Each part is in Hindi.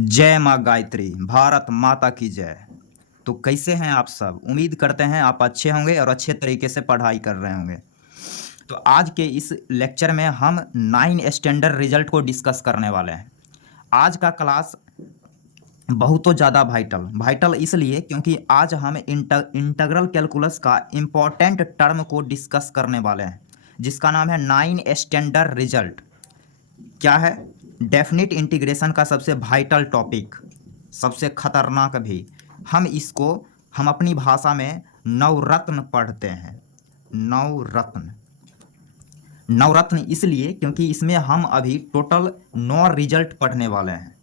जय माँ गायत्री, भारत माता की जय। तो कैसे हैं आप सब? उम्मीद करते हैं आप अच्छे होंगे और अच्छे तरीके से पढ़ाई कर रहे होंगे। तो आज के इस लेक्चर में हम 9 स्टैंडर्ड रिजल्ट को डिस्कस करने वाले हैं। आज का क्लास बहुत तो ज़्यादा वाइटल इसलिए क्योंकि आज हम इंटीग्रल कैलकुलस का इम्पोर्टेंट टर्म को डिस्कस करने वाले हैं, जिसका नाम है 9 स्टैंडर्ड रिजल्ट। क्या है? डेफिनिट इंटीग्रेशन का सबसे वाइटल टॉपिक, सबसे खतरनाक भी। हम अपनी भाषा में नवरत्न पढ़ते हैं। नवरत्न नवरत्न इसलिए क्योंकि इसमें हम अभी टोटल 9 रिजल्ट पढ़ने वाले हैं।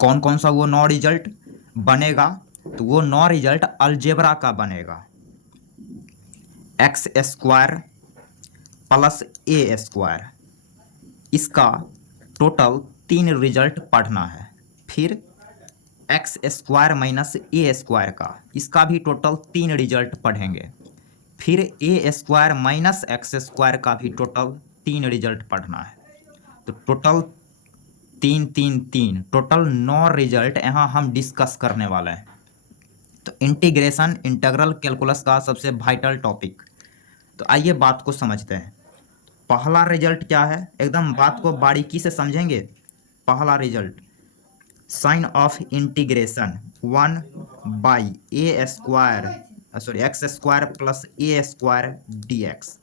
कौन कौन सा वो 9 रिजल्ट बनेगा? तो वो 9 रिजल्ट अलजेब्रा का बनेगा। X square plus a square, इसका टोटल 3 रिजल्ट पढ़ना है। फिर एक्स स्क्वायर माइनस ए स्क्वायर का, इसका भी टोटल 3 रिजल्ट पढ़ेंगे। फिर ए स्क्वायर माइनस एक्स स्क्वायर का भी टोटल 3 रिजल्ट पढ़ना है। तो टोटल 3 टोटल 9 रिजल्ट यहाँ हम डिस्कस करने वाले हैं। तो इंटीग्रल कैलकुलस का सबसे वाइटल टॉपिक। तो आइए बात को समझते हैं। पहला रिजल्ट क्या है, एकदम बात को बारीकी से समझेंगे। पहला result, sign of integration 1/a² x square plus a square dx।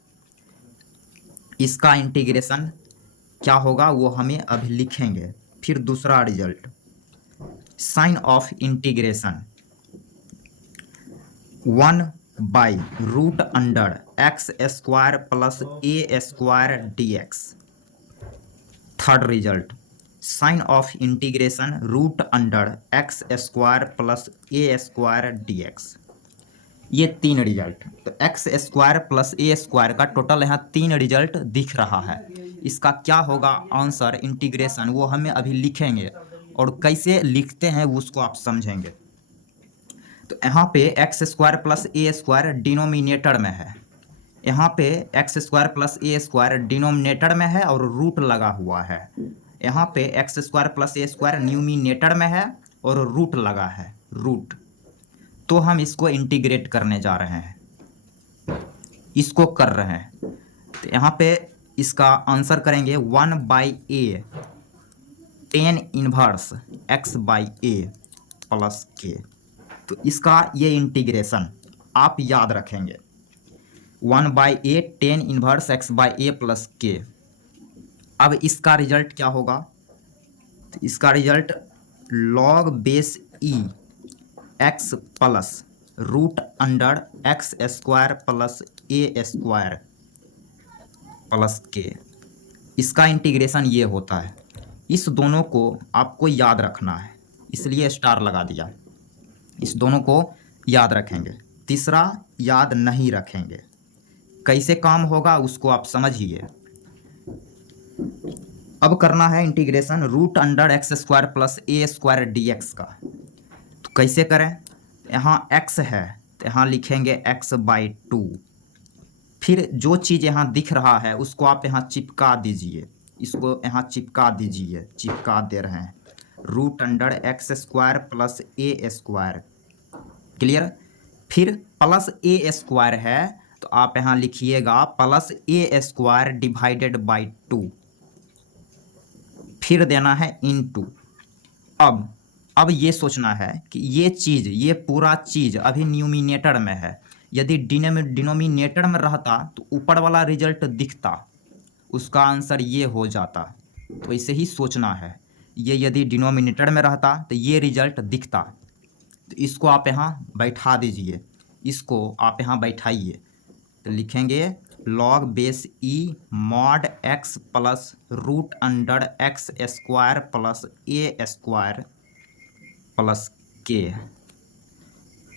इसका इंटीग्रेशन क्या होगा वो हमें अभी लिखेंगे। फिर दूसरा result, sign of integration x square plus a square dx। Third result, sign of integration √x square plus a square dx। ये 3 रिजल्ट। तो x square plus a square का टोटल यहाँ 3 रिजल्ट दिख रहा है। इसका क्या होगा आंसर इंटीग्रेशन, वो हमें अभी लिखेंगे और कैसे लिखते हैं उसको आप समझेंगे। तो यहाँ पे x square plus a square denominator में है, यहाँ पे x square plus a square denominator में है और रूट लगा हुआ है। यहाँ पे x square plus a square numerator में है और रूट लगा है, रूट। तो हम इसको इंटीग्रेट करने जा रहे हैं, इसको कर रहे हैं। तो यहाँ पे इसका आंसर करेंगे 1/a tan inverse x/a plus k। तो इसका ये इंटीग्रेशन आप याद रखेंगे, 1/a tan inverse x/a plus k। अब इसका रिजल्ट क्या होगा? तो इसका result log base e x plus √x square plus a square plus k. इसका इंटीग्रेशन ये होता है। इस दोनों को आपको याद रखना है, इसलिए स्टार लगा दिया। इस दोनों को याद रखेंगे, तीसरा याद नहीं रखेंगे। कैसे काम होगा उसको आप समझिए। अब करना है integration √x square plus a square dx का। तो कैसे करें? यहाँ x है तो यहाँ लिखेंगे x/2। फिर जो चीज़ यहाँ दिख रहा है उसको आप यहाँ चिपका दीजिए, इसको यहाँ चिपका दीजिए, चिपका दे रहे हैं। √X square plus a square, clear. फिर प्लस ए स्क्वायर है तो आप यहाँ लिखिएगा plus a square divided by 2। फिर देना है इनटू। अब ये सोचना है कि ये पूरा चीज़ अभी न्यूमिनेटर में है। यदि डिनोमिनेटर में रहता तो ऊपर वाला रिजल्ट दिखता, उसका आंसर ये हो जाता। तो ऐसे ही सोचना है, ये यदि डिनोमिनेटर में रहता तो ये रिजल्ट दिखता। तो इसको आप यहाँ बैठा दीजिए, इसको आप यहाँ बैठाइए। तो लिखेंगे log base e mod x plus √x square plus a square plus k.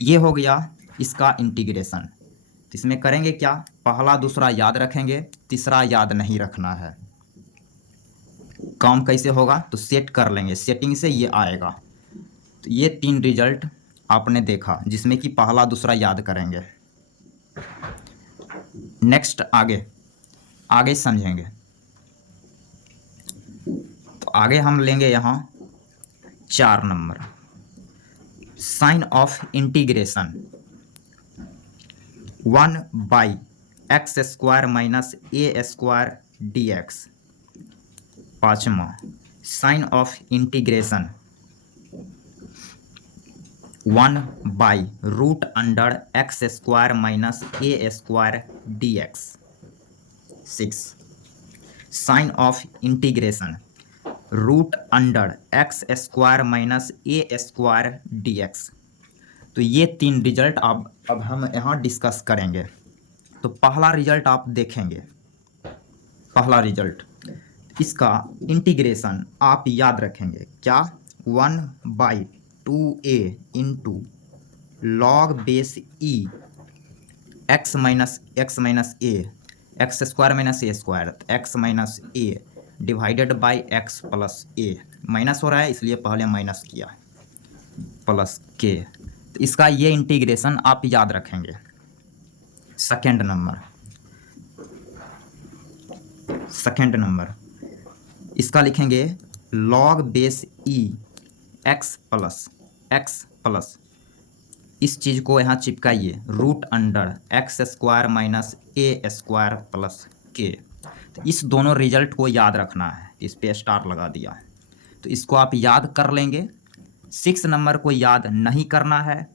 ये हो गया इसका इंटीग्रेशन। तो इसमें करेंगे क्या? पहला दूसरा याद रखेंगे, तीसरा याद नहीं रखना है। काम कैसे होगा? तो सेट कर लेंगे, सेटिंग से ये आएगा। तो ये 3 रिजल्ट आपने देखा, जिसमें कि पहला दूसरा याद करेंगे। नेक्स्ट आगे समझेंगे। तो आगे हम लेंगे यहाँ 4 number, sign of integration 1/x² minus a² dx। 5वां, sign of integration 1/√x² minus a² dx। 6, sign of integration √x² minus a² dx। तो ये 3 रिजल्ट अब हम यहाँ डिस्कस करेंगे। तो पहला रिजल्ट आप देखेंगे, पहला रिजल्ट इसका इंटीग्रेशन आप याद रखेंगे क्या, 1/2a into log base e x minus a x² minus a², x minus a divided by x plus a। Minus हो रहा है इसलिए पहले माइनस किया, प्लस k। तो इसका ये इंटीग्रेशन आप याद रखेंगे। सेकेंड नंबर इसका लिखेंगे log base e x plus इस चीज़ को यहाँ चिपकाइए √x² minus a² plus k। तो इस दोनों रिजल्ट को याद रखना है, इस पे स्टार लगा दिया। तो इसको आप याद कर लेंगे। 6 नंबर को याद नहीं करना है,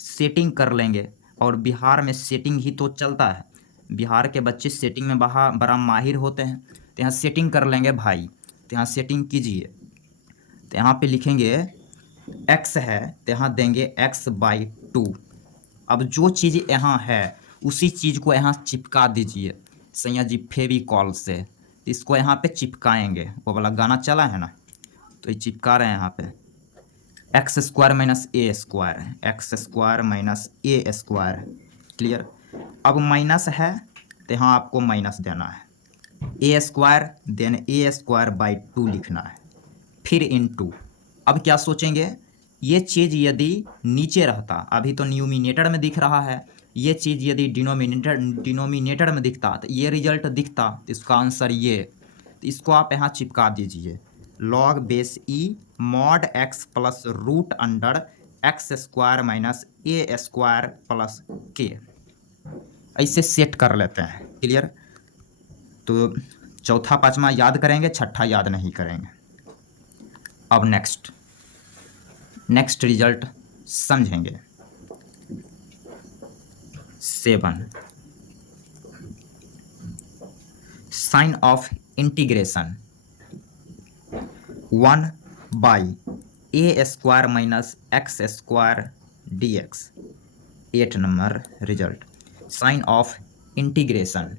सेटिंग कर लेंगे। और बिहार में सेटिंग ही तो चलता है, बिहार के बच्चे सेटिंग में बड़ा माहिर होते हैं। तो यहाँ सेटिंग कर लेंगे भाई, तो यहाँ सेटिंग कीजिए। तो यहाँ पे लिखेंगे x है तो यहाँ देंगे x/2। अब जो चीज़ यहाँ है उसी चीज़ को यहाँ चिपका दीजिए सैया जी फेविकॉल से। इसको यहाँ पे चिपकाएंगे, वो वाला गाना चला है ना, तो ये चिपका रहे हैं यहाँ पे x² minus a², x² minus a²। Clear. अब माइनस है तो यहाँ आपको माइनस देना है, a² देन a²/2 लिखना है, फिर इनटू। अब क्या सोचेंगे, ये चीज़ यदि नीचे रहता, अभी तो न्यूमिनेटर में दिख रहा है, ये चीज़ यदि डिनोमिनेटर में दिखता तो ये रिजल्ट दिखता, तो इसका आंसर ये। तो इसको आप यहाँ चिपका दीजिए log base e mod x plus √x² minus a² plus k। ऐसे सेट कर लेते हैं। क्लियर। तो चौथा पाँचवा याद करेंगे, छठा याद नहीं करेंगे। अब नेक्स्ट रिजल्ट समझेंगे। 7, sign of integration 1/a² minus x² dx। 8 number result, sign of integration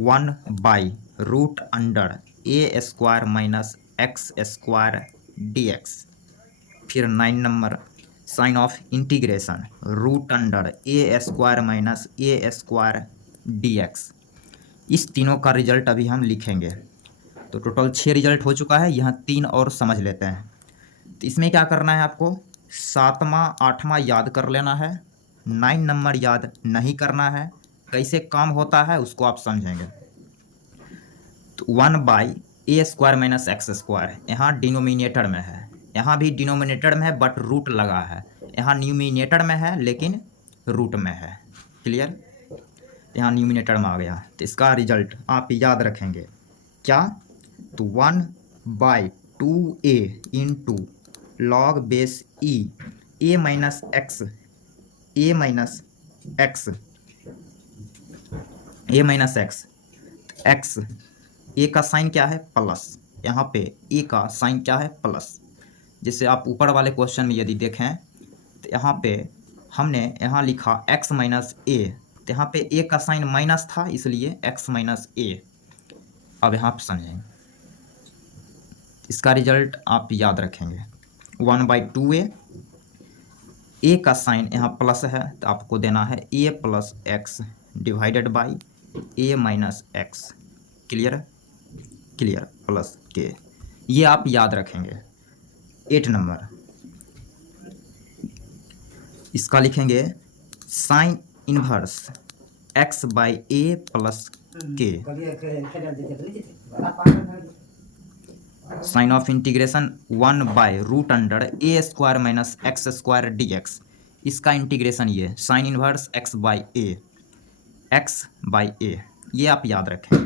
1/√a² minus x² dx। फिर 9 number, sign of integration √a² minus a² dx। इस तीनों का रिजल्ट अभी हम लिखेंगे। तो टोटल 6 रिजल्ट हो चुका है, यहाँ 3 और समझ लेते हैं। तो इसमें क्या करना है आपको, 7वां 8वां याद कर लेना है, 9 नंबर याद नहीं करना है। कैसे काम होता है उसको आप समझेंगे। तो 1/a² माइनस x², यहाँ डिनोमिनेटर में है, यहाँ भी डिनोमिनेटर में है बट रूट लगा है, यहाँ न्यूमिनेटर में है लेकिन रूट में है। क्लियर। यहाँ न्यूमिनेटर में आ गया, तो इसका रिजल्ट आप याद रखेंगे क्या, तो 1/2a into log base e a minus x x ए का साइन क्या है प्लस, यहाँ पे ए का साइन क्या है प्लस। जैसे आप ऊपर वाले क्वेश्चन में यदि देखें तो यहाँ पे हमने यहाँ लिखा x माइनस ए, तो यहाँ पे ए का साइन माइनस था इसलिए x माइनस ए। अब यहाँ पे समझेंगे, इसका रिजल्ट आप याद रखेंगे 1/2a, ए का साइन यहाँ प्लस है तो आपको देना है a plus x divided by a minus x। Clear plus k, ये आप याद रखेंगे। 8 नंबर, इसका लिखेंगे sine inverse x by a plus k, sign of integration 1 by root under a square minus x square d x, इसका इंटीग्रेशन ये sine inverse x by a, ये आप याद रखें।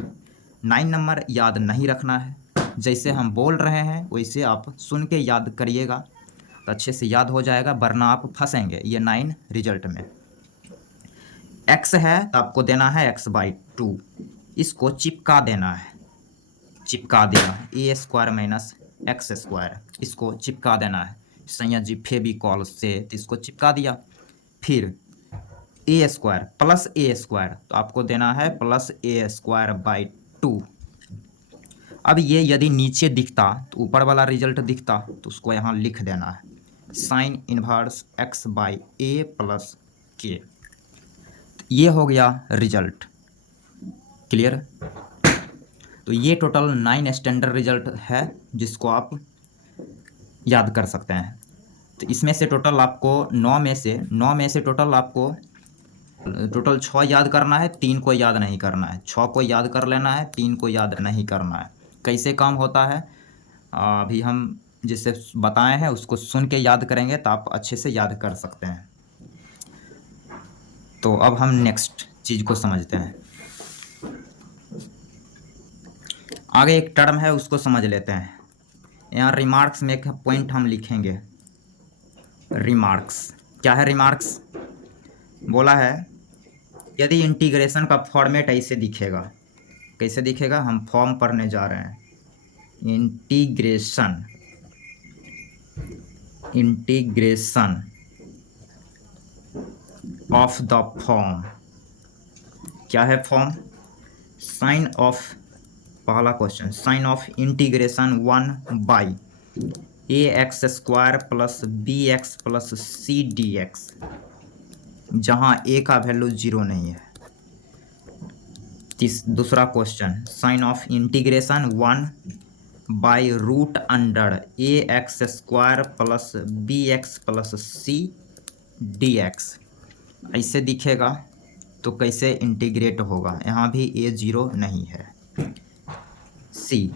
9 नंबर याद नहीं रखना है, जैसे हम बोल रहे हैं वैसे आप सुन के याद करिएगा तो अच्छे से याद हो जाएगा, वरना आप फंसेंगे ये 9 रिजल्ट में। x है तो आपको देना है x बाई 2, इसको चिपका देना है, चिपका देना ए स्क्वायर माइनस एक्स स्क्वायर, इसको चिपका देना है संयोजी फेविकॉल से, तो इसको चिपका दिया। फिर ए स्क्वायर प्लस ए स्क्वायर, तो आपको देना है प्लस ए स्क्वायर बाई 2। अब ये यदि नीचे दिखता तो ऊपर वाला रिजल्ट दिखता, तो उसको यहाँ लिख देना है sign inverse x by a plus k, ये हो गया रिजल्ट। क्लियर? तो ये टोटल 9 स्टैंडर्ड रिजल्ट है जिसको आप याद कर सकते हैं। तो इसमें से टोटल आपको 9 में से टोटल 6 याद करना है, 3 को याद नहीं करना है। 6 को याद कर लेना है, 3 को याद नहीं करना है। कैसे काम होता है अभी हम जिसे बताए हैं उसको सुन के याद करेंगे तो आप अच्छे से याद कर सकते हैं। तो अब हम नेक्स्ट चीज़ को समझते हैं। आगे एक टर्म है उसको समझ लेते हैं। यहाँ रिमार्क्स में एक पॉइंट हम लिखेंगे। रिमार्क्स क्या है? रिमार्क्स बोला है यदि इंटीग्रेशन का फॉर्मेट ऐसे दिखेगा, कैसे दिखेगा? हम फॉर्म पढ़ने जा रहे हैं। इंटीग्रेशन ऑफ द फॉर्म, क्या है फॉर्म? साइन ऑफ, पहला question, sign of integration 1 by a x square plus b x plus c d x, जहाँ ए का वैल्यू 0 नहीं है। दूसरा question, sign of integration 1 by root under a x square plus b x plus c d x, ऐसे दिखेगा तो कैसे इंटीग्रेट होगा? यहाँ भी ए 0 नहीं है। C,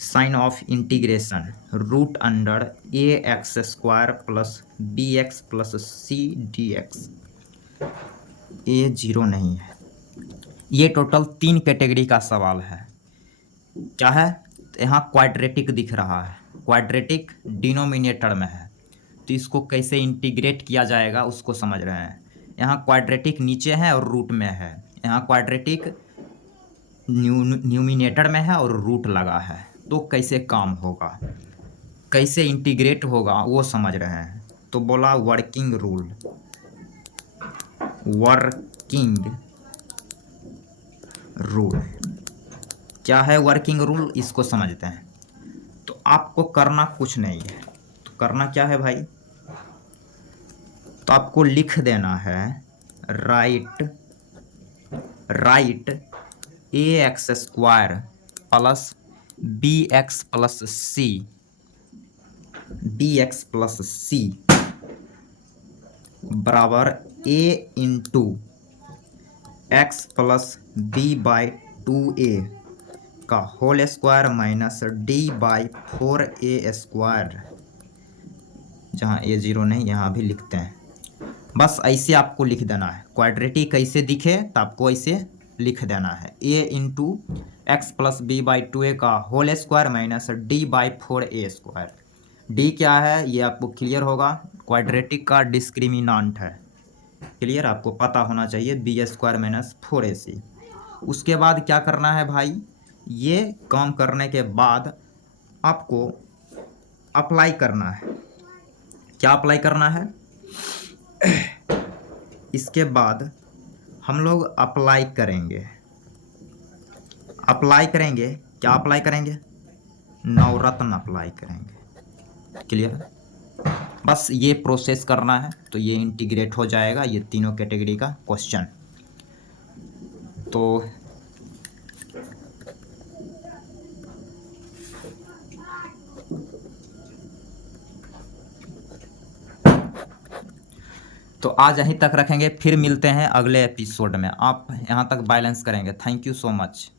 sign of integration root under a x square plus b x plus c d x, a 0 नहीं है। ये टोटल 3 कैटेगरी का सवाल है। क्या है? यहाँ क्वाड्रेटिक दिख रहा है, क्वाड्रेटिक डिनोमिनेटर में है, तो इसको कैसे इंटीग्रेट किया जाएगा उसको समझ रहे हैं। यहाँ क्वाड्रेटिक नीचे है और रूट में है, यहाँ क्वाड्रेटिक न्यूमिनेटर में है और रूट लगा है, तो कैसे काम होगा, कैसे इंटीग्रेट होगा वो समझ रहे हैं। तो बोला वर्किंग रूल, वर्किंग रूल क्या है? वर्किंग रूल इसको समझते हैं। तो आपको करना कुछ नहीं है, तो करना क्या है भाई? तो आपको लिख देना है right a x square plus b x plus c बराबर a into x plus b by 2a का whole square minus d by 4a square, जहाँ a 0 नहीं यहाँ भी लिखते हैं। बस ऐसे आपको लिख देना है। क्वाड्रेटिक कैसे दिखे तो आपको ऐसे लिख देना है, a into x plus b by 2a का whole square minus d by 4a square. D क्या है ये आपको क्लियर होगा, क्वाड्रेटिक का डिस्क्रिमिनांट है। क्लियर? आपको पता होना चाहिए, बी स्क्वायर माइनस 4ac। उसके बाद क्या करना है भाई? ये काम करने के बाद आपको अप्लाई करना है। क्या अप्लाई करना है? इसके बाद हम लोग अप्लाई करेंगे। क्या अप्लाई करेंगे? नवरत्न अप्लाई करेंगे। क्लियर? बस ये प्रोसेस करना है तो ये इंटीग्रेट हो जाएगा ये तीनों कैटेगरी का क्वेश्चन। तो आज यहीं तक रखेंगे, फिर मिलते हैं अगले एपिसोड में। आप यहाँ तक बैलेंस करेंगे। Thank you so much.